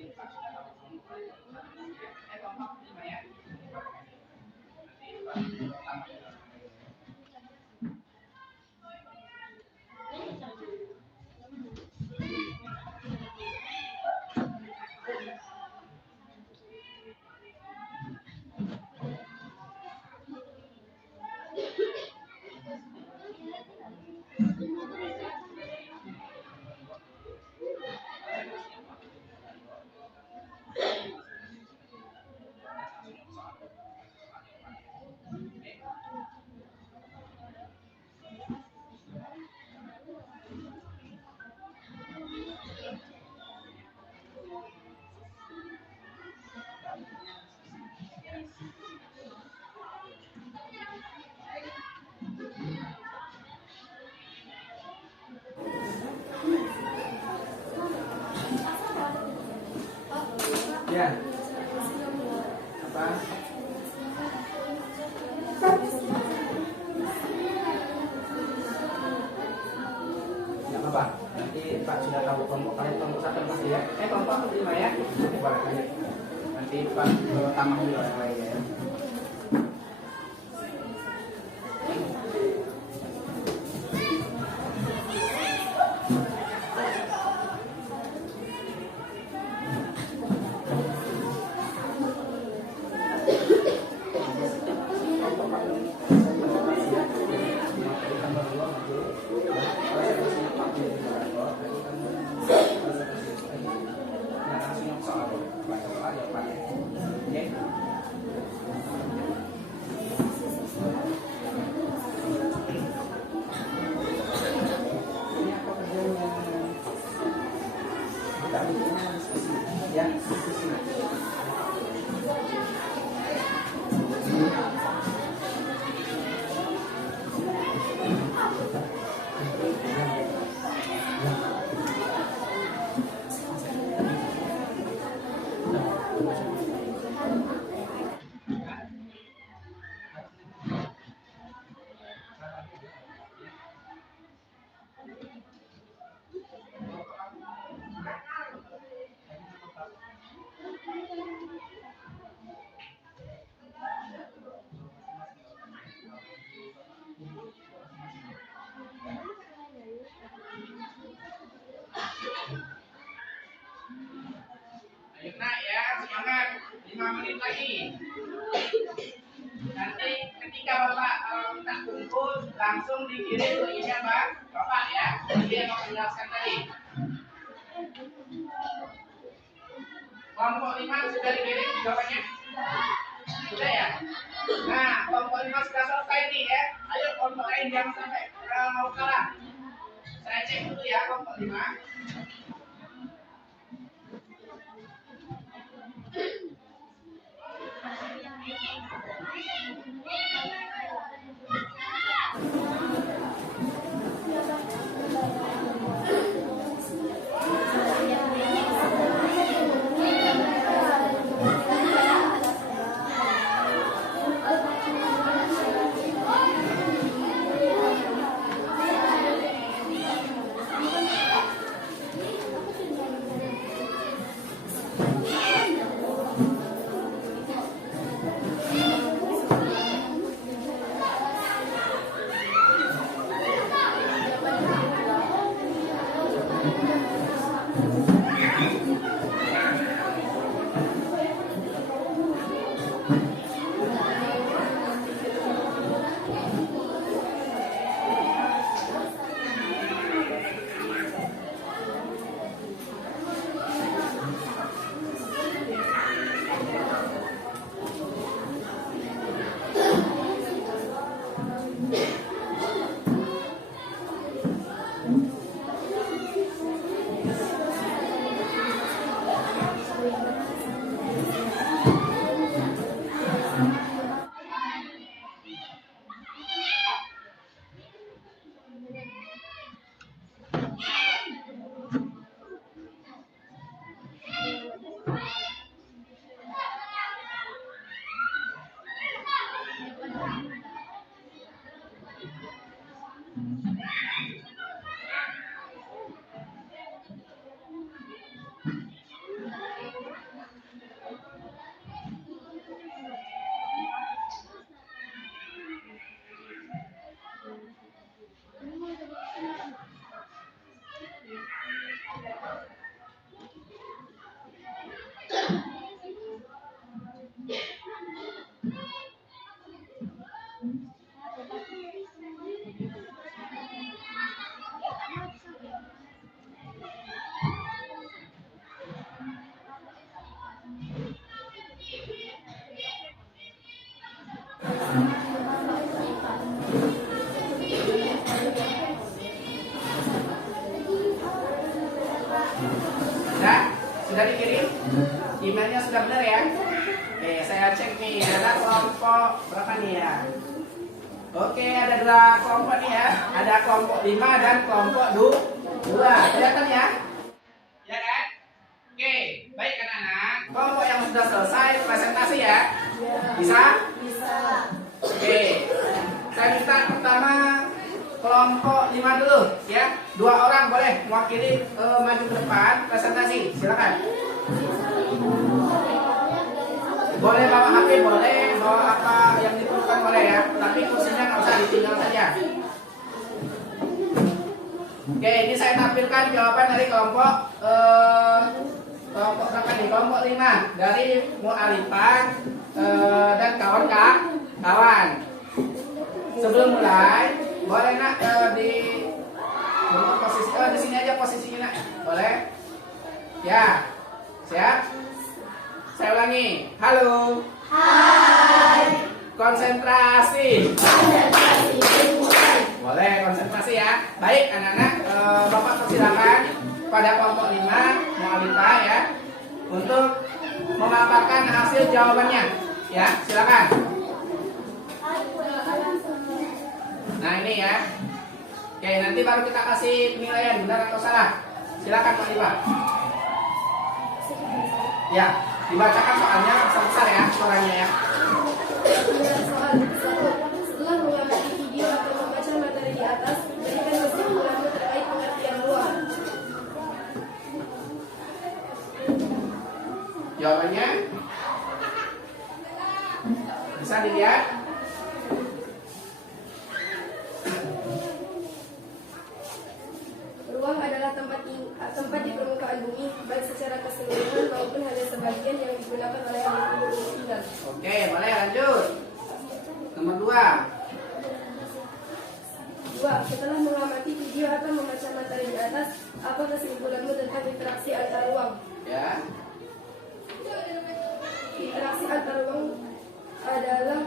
Ya. Apa? Nggak apa-apa. Nanti Pak sudah tahu kelompok kalian kelompok 1 pasti ya. Kelompok 5 ya. Boleh lanjut. Nanti Pak tambah dulu yang lainnya ya. Ayo nak ya, semangat 5 menit lagi. Nanti ketika Bapak minta kumpul langsung dikirim ke email Bapak ya. Dia mau menjelaskan tadi. Kelompok 5 sudah dikirim jawabannya? Sudah ya? Nah, kelompok 5 sudah selesai nih ya. Ayo kelompok lain jangan sampai mau kalah. Saya cek dulu ya kelompok 5. Sudah dikirim? Emailnya sudah benar ya? Oke, saya cek nih, ada kelompok berapa nih ya? Oke, ada 2 kelompok nih ya. Ada kelompok 5 dan kelompok 2. Kelihatan ya? Ya kan? Oke, baik anak-anak. kelompok yang sudah selesai presentasi ya? Bisa? Bisa. Oke. Saya minta pertama kelompok 5 dulu ya. 2 orang boleh mewakili maju ke depan presentasi. Silakan. Boleh bawa HP, boleh bawa apa yang diperlukan boleh ya. Tapi kursinya nggak usah ditinggal saja. Oke, ini saya tampilkan jawaban dari kelompok berapa nih? Kelompok 5 dari Mu'alifah dan kawan-kawan. Sebelum mulai, boleh nak di posisi di sini aja posisinya nak. Boleh? Ya. Siap? Saya ulangi. Halo. Hai. Konsentrasi. Boleh konsentrasi ya. Baik anak-anak, Bapak persilakan pada kelompok 5 Mu'alifah ya untuk memaparkan hasil jawabannya. Ya, silakan. Nah ini ya. Oke, nanti baru kita kasih penilaian benar atau salah. Silakan Mu'alifah. Ya, dibacakan soalnya besar ya suaranya ya. Soal 1. Setelah mengamati video atau membaca materi di atas, berikan kesimpulanmu terkait pengertian ruang. Jawabannya bisa dilihat. Ruang adalah tempat di permukaan bumi, baik secara keseluruhan maupun hanya sebagian yang digunakan oleh makhluk hidup. Oke, boleh lanjut. Nomor 2. 2. Setelah mengamati video atau membaca materi di atas, apa kesimpulanmu tentang interaksi antar ruang? Ya. Interaksi antar ruang adalah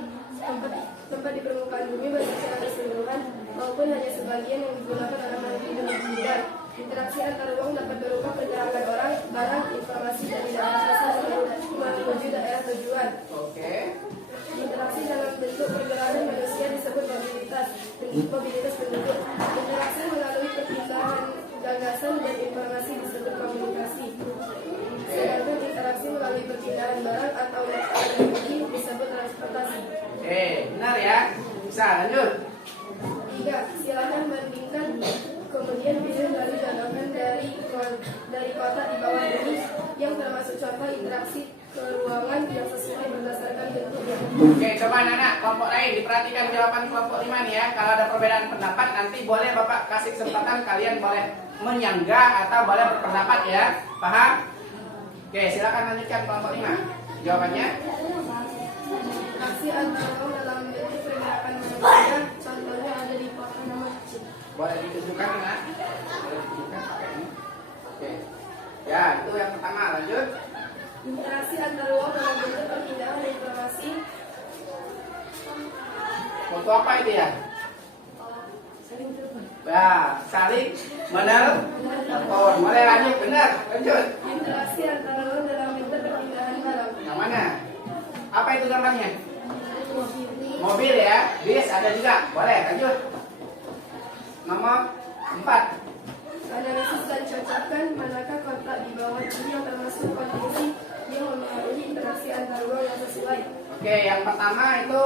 tempat di permukaan bumi baik secara keseluruhan maupun hanya sebagian yang digunakan oleh makhluk hidup di sekitar. Interaksi antar ruang dapat berupa pergerakan orang, barang, informasi dari daerah asal menuju daerah tujuan. Oke. Interaksi dalam bentuk pergerakan manusia disebut mobilitas penduduk. Interaksi melalui perpindahan gagasan dan informasi disebut komunikasi. Sedangkan interaksi melalui perpindahan barang atau teknologi disebut transportasi. Oke, benar ya. Bisa lanjut. 3. Silakan bandingkan kemudian pilih lalu contohkan dari kota di bawah bumi yang termasuk contoh interaksi keruangan yang sesuai berdasarkan bentuknya. Oke, coba anak-anak kelompok lain diperhatikan jawaban kelompok 5 nih ya. Kalau ada perbedaan pendapat nanti boleh Bapak kasih kesempatan kalian boleh menyanggah atau boleh berpendapat ya. Paham? Oke, silakan lanjutkan kelompok 5. Jawabannya? Interaksi antar ruang dalam bentuk pergerakan manusia, contohnya ada di kota nama kecil. Boleh ditunjukkan nak? Boleh ditunjukkan pakai ini. Oke. Ya, itu yang pertama. Lanjut. Interaksi antar ruang dalam bentuk perpindahan informasi. Foto apa itu ya? Saling telepon. Ya, saling menelpon. Boleh lanjut, benar. Lanjut. Interaksi antar ruang dalam bentuk perpindahan barang. Yang mana? Apa itu gambarnya? Mobil ya, bis ada juga. Boleh, lanjut. Nomor 4. Analisis dan cocokkan manakah kotak di bawah ini yang termasuk kondisi yang mempengaruhi interaksi antar ruang yang sesuai. Oke, yang pertama itu.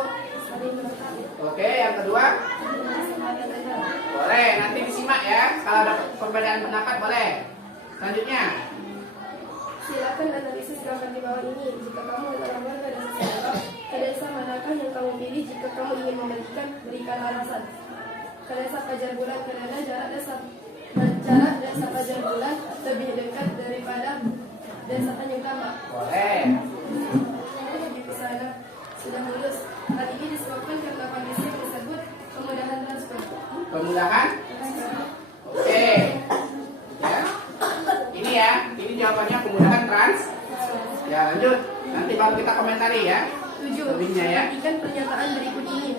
Saling melengkapi. Oke, yang kedua. Boleh, nanti disimak ya. Kalau ada perbedaan pendapat boleh. Selanjutnya. Silakan analisis gambar di bawah ini. Jika kamu adalah warga desa setempat, ke desa manakah yang kamu pilih jika kamu ingin membagikan, berikan alasan. Ke desa Pajar Bulan karena jarak desa Pajar Bulan lebih dekat daripada desa Tanjung Tambak. Boleh. Di sana sudah lulus. Hal ini disebabkan karena kondisi tersebut kemudahan transport. Kemudahan. Oke. Ya. Ini ya. Ini jawabannya kemudahan trans. Ya, lanjut. Nanti baru kita komentari ya. 7. Lebihnya ya. Perhatikan pernyataan berikut ini.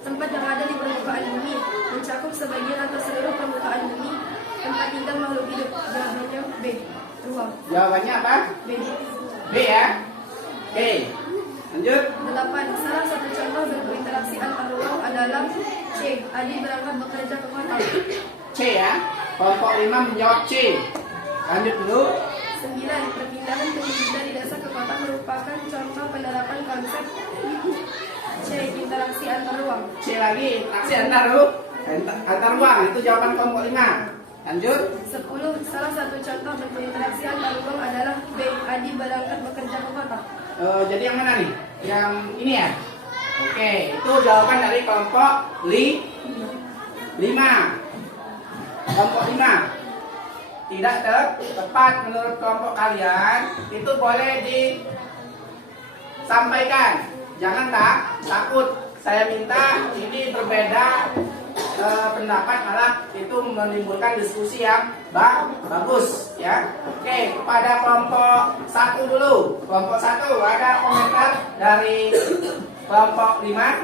Tempat yang ada di permukaan bumi mencakup sebagian atau seluruh permukaan bumi. Tempat tinggal makhluk hidup. Jawabannya B. Ruang. Jawabannya apa? B. B ya. Oke. Lanjut. 8. Salah satu contoh bentuk interaksi antar ruang adalah C. Adi berangkat bekerja ke kota. C ya. Kelompok 5 menjawab C. Lanjut dulu. 9. Perpindahan penduduk dari desa ke kota merupakan contoh penerapan konsep C. Interaksi antar ruang. C lagi, interaksi antar ruang. Itu jawaban kelompok 5. Lanjut. 10. Salah satu contoh bentuk interaksi antar ruang adalah B. Adi berangkat bekerja ke kota. Jadi yang mana nih? Yang ini ya? Oke, itu jawaban dari kelompok 5. Kelompok 5 tidak tepat menurut kelompok kalian. Itu boleh disampaikan. Jangan takut. Saya minta ini berbeda pendapat, malah itu menimbulkan diskusi yang bagus ya. Oke, kepada kelompok 1 dulu. Kelompok 1 ada komentar dari kelompok 5?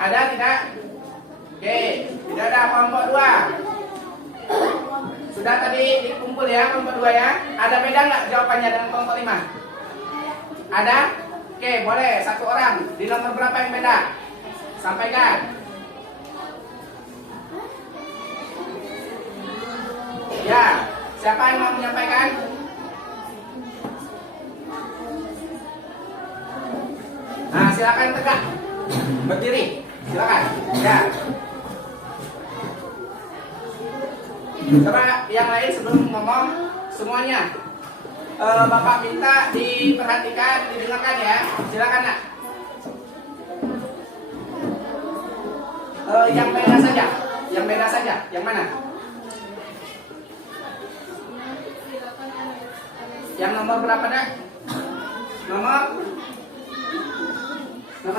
Ada tidak? Oke, tidak ada. Kelompok 2 sudah tadi dikumpul ya, kelompok 2 ya. Ada beda nggak jawabannya dengan kelompok 5? Ada? Oke, boleh. Satu orang. Di nomor berapa yang beda? Sampaikan. Ya, siapa yang mau menyampaikan? Nah, silakan tegak. Berdiri. Silakan. Ya. Coba yang lain sebelum ngomong semuanya. Bapak minta diperhatikan, didengarkan ya. Silakan nak. Yang beda saja. Yang beda saja. Yang mana? Yang nomor berapa nak? Nomor 6.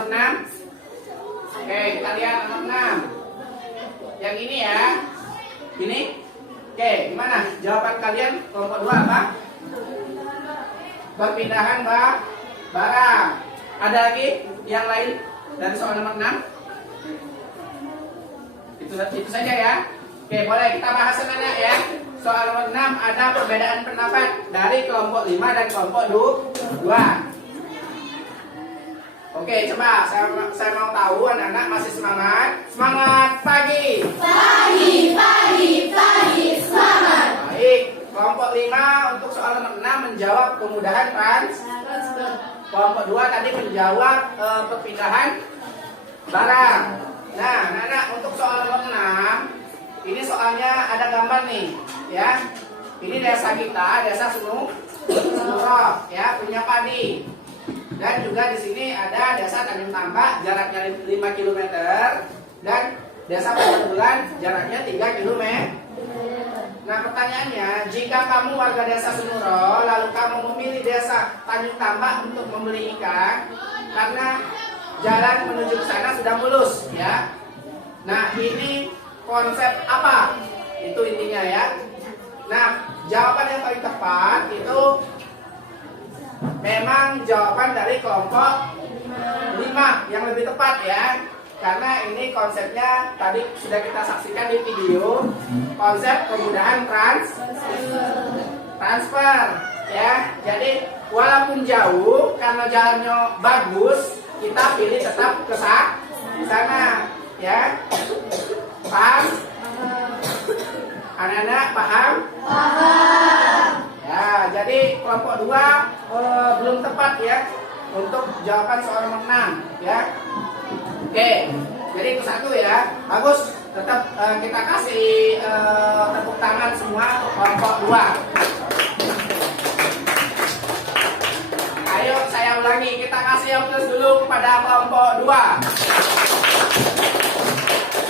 Oke, kita lihat nomor 6. Yang ini ya. Ini. Oke, gimana? Jawaban kalian kelompok 2 apa? Perpindahan barang. Ada lagi yang lain dari soal nomor 6? Itu saja ya. Oke, boleh kita bahas sebenarnya ya. Soal nomor 6 ada perbedaan pendapat dari kelompok 5 dan kelompok 2. Oke, coba saya mau tahu anak-anak masih semangat? Semangat pagi. Pagi, semangat. Baik, kelompok 5 untuk soal nomor 6 menjawab kemudahan transfer. Kelompok 2 tadi menjawab perpindahan barang. Nah, anak-anak untuk soal nomor 6 ini soalnya ada gambar nih, ya. Ini desa kita, desa Sunuro, ya, punya padi. Dan juga di sini ada desa Tanjung Tambak, jaraknya 5 km, dan desa Pajabulan, jaraknya 3 km. Nah, pertanyaannya, jika kamu warga desa Sunuro, lalu kamu memilih desa Tanjung Tambak untuk membeli ikan, karena jalan menuju ke sana sudah mulus, ya. Nah, ini konsep apa? Itu intinya ya. Nah, jawaban yang paling tepat itu memang jawaban dari kelompok 5 yang lebih tepat ya. Karena ini konsepnya tadi sudah kita saksikan di video, konsep kemudahan transfer ya. Jadi walaupun jauh, karena jalannya bagus, kita pilih tetap ke sana ya. Paham? Anak-anak paham? Ya, jadi kelompok 2 belum tepat ya untuk jawaban soal nomor 6 ya. Oke, jadi itu 1 ya. Bagus, tetap kita kasih tepuk tangan semua kelompok 2. Ayo saya ulangi, kita kasih aplaus dulu kepada kelompok 2.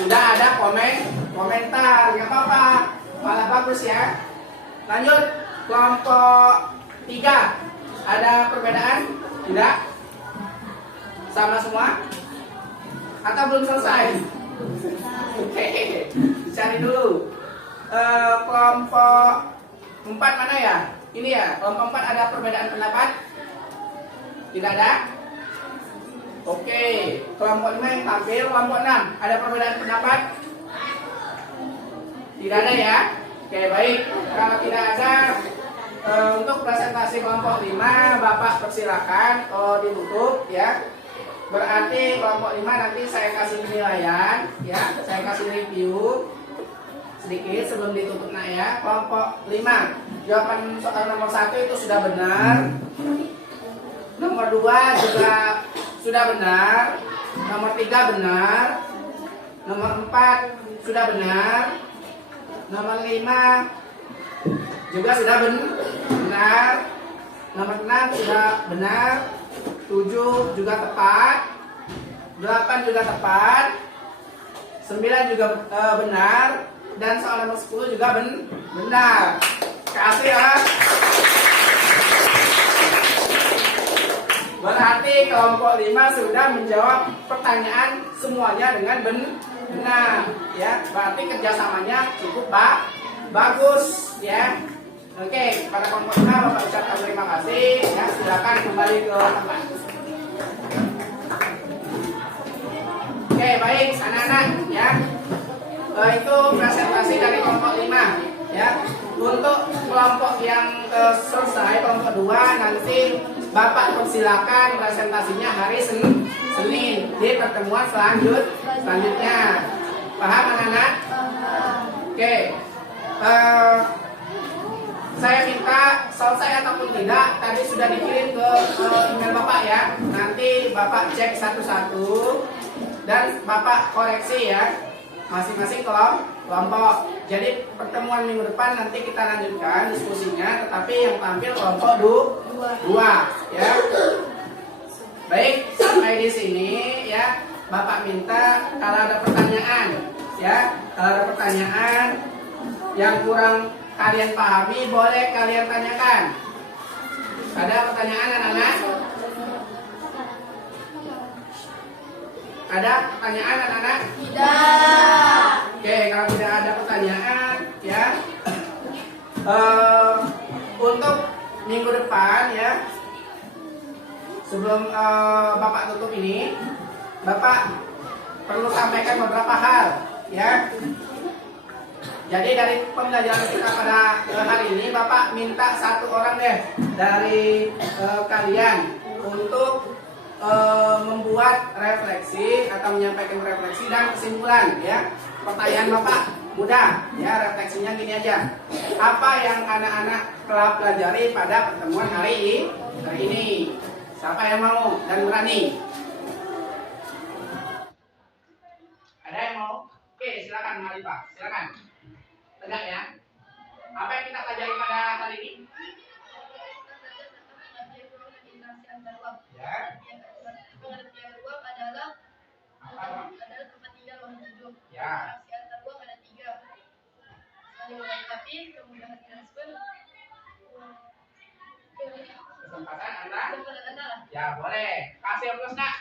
Sudah ada komentar, nggak apa-apa, malah bagus ya. Lanjut, kelompok 3 ada perbedaan? Tidak? Sama semua? Atau belum selesai? Oke, dicari dulu. Kelompok 4 mana ya? Ini ya, kelompok 4 ada perbedaan pendapat? Tidak ada? Oke, kelompok 5 yang tampil, kelompok 6 ada perbedaan pendapat? Tidak ada ya? Oke, baik. Kalau tidak ada, untuk presentasi kelompok 5 Bapak persilakan ditutup ya. Berarti kelompok 5 nanti saya kasih penilaian ya, saya kasih review. sedikit sebelum ditutup nak ya. Kelompok 5, jawaban soal nomor 1 itu sudah benar. Nomor 2 juga sudah benar. Nomor 3 benar. Nomor 4 sudah benar. Nomor 5 juga sudah benar. Nomor 6 sudah benar. 7 juga tepat. 8 juga tepat. 9 juga benar. Dan soal nomor 10 juga benar. Kasih ya. Berarti kelompok 5 sudah menjawab pertanyaan semuanya dengan benar ya. Berarti kerjasamanya cukup bagus ya. Oke, pada kelompok 5 Bapak ucapkan terima kasih ya. Silakan kembali ke tempat. Oke, baik anak-anak ya. Itu presentasi dari kelompok 5 ya. Untuk kelompok yang selesai kelompok 2 nanti Bapak persilakan presentasinya hari Senin di pertemuan selanjutnya. Paham anak-anak? Oke. Saya minta selesai ataupun tidak tadi sudah dikirim ke email Bapak ya. Nanti Bapak cek satu-satu dan Bapak koreksi ya masing-masing kelompok. Jadi pertemuan minggu depan nanti kita lanjutkan diskusinya, tetapi yang tampil kelompok 2 ya. Baik, sampai di sini ya. Bapak minta kalau ada pertanyaan ya, kalau ada pertanyaan yang kurang kalian pahami boleh kalian tanyakan. Ada pertanyaan anak-anak? Ada pertanyaan anak-anak? Tidak. Oke, kalau tidak ada pertanyaan ya, untuk minggu depan ya, sebelum Bapak tutup ini, Bapak perlu sampaikan beberapa hal ya. Jadi dari pembelajaran kita pada hari ini, Bapak minta satu orang deh dari kalian untuk membuat refleksi atau menyampaikan refleksi dan kesimpulan ya. Pertanyaan Bapak mudah ya, refleksinya gini aja. Apa yang anak-anak telah pelajari pada pertemuan hari ini? Siapa yang mau dan berani? Ada yang mau? Oke, silakan mari Pak, silakan. Tegak ya. Apa yang kita pelajari pada hari ini? Ya. Pengertian ruang adalah tempat tinggal makhluk hidup. Ya. Interaksi antar ruang ada 3. Saling melengkapi, kemudahan transfer, Kesempatan Anda? antara. Ya, boleh. Kasih plus nak.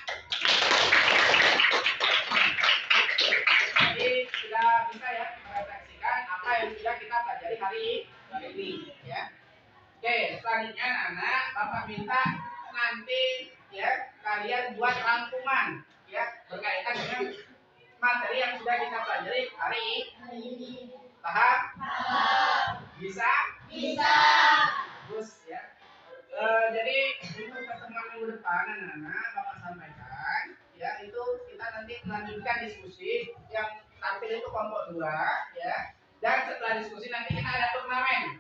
Jadi sudah bisa ya merefleksikan apa yang sudah kita pelajari hari ini ya. Oke, selanjutnya anak Bapak minta nanti ya kalian buat rangkuman ya berkaitan dengan materi yang sudah kita pelajari hari ini. Paham? Bisa? Terus ya. Jadi untuk pertemuan minggu depan anak-anak Bapak sampaikan ya, itu kita nanti melanjutkan diskusi yang tampil itu kelompok 2 ya. Dan setelah diskusi nanti kita ada turnamen,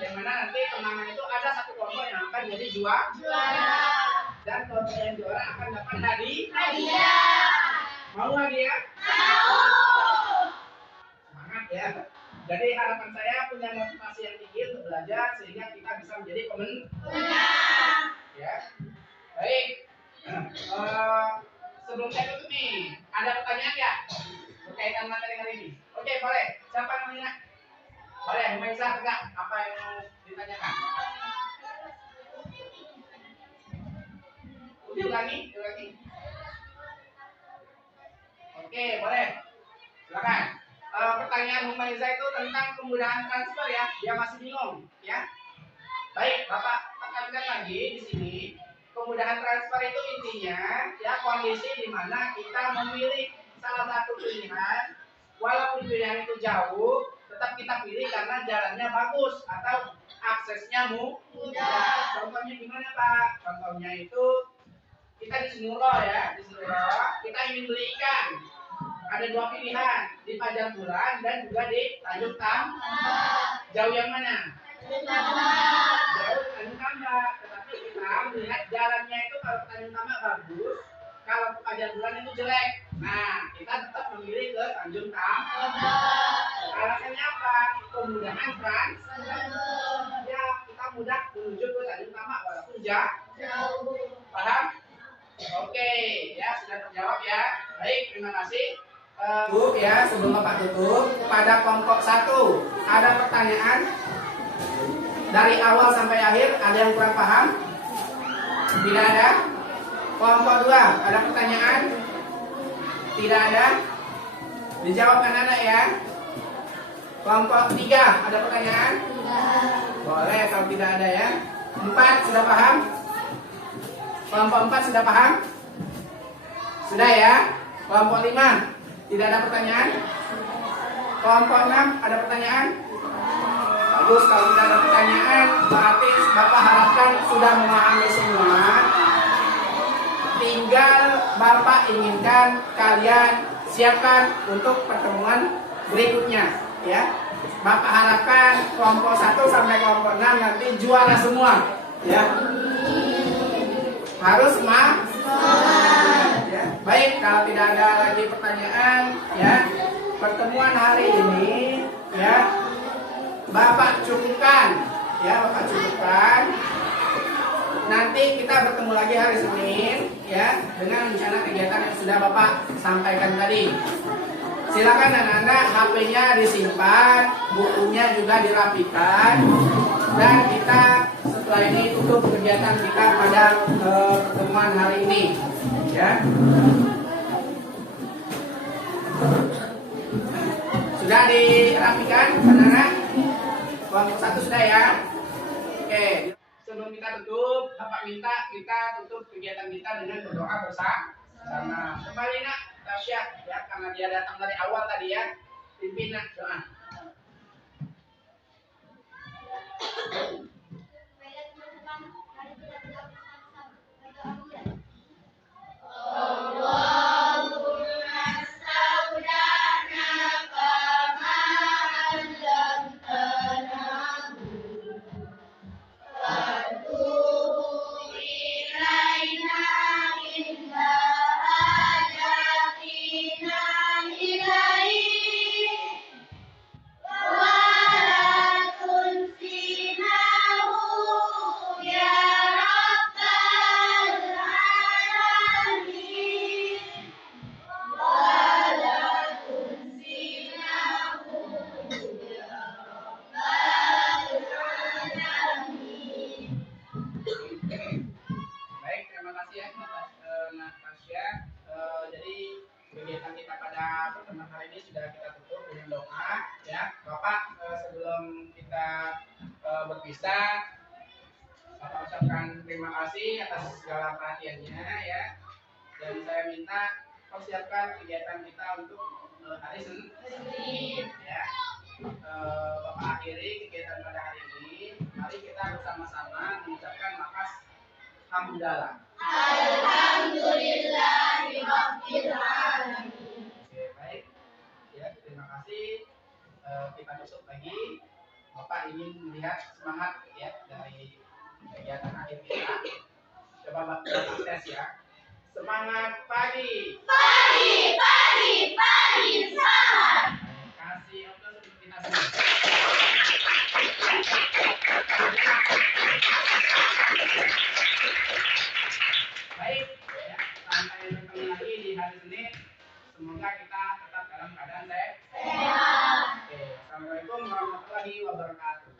yang mana nanti turnamen itu ada satu kelompok yang akan jadi juara dan kelompok yang juara akan dapat hadiah. Mau hadiah? Semangat ya. Jadi harapan saya punya motivasi yang tinggi untuk belajar sehingga kita bisa menjadi pemenang. Ya, baik. Sebelum saya tutup nih, ada pertanyaan ya berkaitan materi hari ini? Oke, boleh. Siapa namanya? Boleh, Maisa tegak. Apa yang mau ditanyakan? Ulangi. Oke, boleh. Silakan. Pertanyaan Maisa itu tentang kemudahan transfer ya. Dia masih bingung, ya. Baik, Bapak tekankan lagi di sini. Kemudahan transfer itu intinya ya kondisi di mana kita memilih salah satu pilihan, walaupun pilihan itu jauh, tetap kita pilih karena jalannya bagus atau aksesnya mudah. Contohnya gimana Pak? Contohnya itu kita di Senuro ya, kita ingin beli ikan. Ada dua pilihan, di Fajar Bulan dan juga di Tanjung Tambak. Jauh yang mana? Jauh Tanjung Tambak. Tetapi kita melihat jalannya itu kalau ke Tanjung Tambak bagus, kalau ke Fajar Bulan itu jelek. Nah, kita tetap memilih ke Tanjung Tambak. Alasannya apa? Kemudahan trans. Ya, kita mudah menuju ke Tanjung Tambak walaupun jauh. Paham? Oke, ya sudah terjawab ya. Baik, terima kasih. Bu ya, sebelum Bapak tutup, pada kelompok 1 ada pertanyaan dari awal sampai akhir, ada yang kurang paham? Tidak ada. Kelompok 2 ada pertanyaan? Tidak ada. Dijawab anak-anak ya. Kelompok 3 ada pertanyaan? Boleh kalau tidak ada ya. 4 sudah paham? Kelompok 4 sudah paham? Sudah ya. Kelompok 5 tidak ada pertanyaan? Kelompok 6 ada pertanyaan? Bagus, kalau tidak ada pertanyaan berarti Bapak harapkan sudah memahami semua. Tinggal Bapak inginkan kalian siapkan untuk pertemuan berikutnya ya. Bapak harapkan kelompok 1 sampai kelompok 6 nanti juara semua ya. Harus semangat. Ya. Baik, kalau tidak ada lagi pertanyaan ya, pertemuan hari ini ya Bapak cukupkan ya, Bapak cukupkan. Nanti kita bertemu lagi hari Senin ya dengan rencana kegiatan yang sudah Bapak sampaikan tadi. Silakan anak-anak HP-nya disimpan, bukunya juga dirapikan, dan kita setelah ini tutup kegiatan kita pada pertemuan hari ini ya. Sudah dirapikan anak-anak? Kelompok 1 sudah ya? Oke, sebelum kita tutup, Bapak minta kita tutup kegiatan kita dengan berdoa bersama. Kembali nak Tasya ya, karena dia datang dari awal tadi ya. Pimpin nak doa. Baiklah teman-teman, mari kita bersama-sama berdoa mulai. Kegiatan kita pada pertemuan hari ini sudah kita tutup dengan doa ya. Bapak sebelum kita berpisah, Bapak ucapkan terima kasih atas segala perhatiannya ya. Dan saya minta persiapkan kegiatan kita untuk hari Senin ya. Bapak akhiri kegiatan pada hari ini. Mari kita bersama-sama mengucapkan lapas hamdalah. Alhamdulillahirabbil alamin. Oke, baik. Ya, terima kasih. Kita besok lagi. Bapak ingin melihat semangat ya dari kegiatan akhir kita. Coba Bapak tes ya. Semangat pagi. Pagi, semangat. Kasih untuk kita semua. Baik, ya, sampai bertemu lagi di hari Senin. Semoga kita tetap dalam keadaan sehat. Oke, assalamualaikum warahmatullahi wabarakatuh.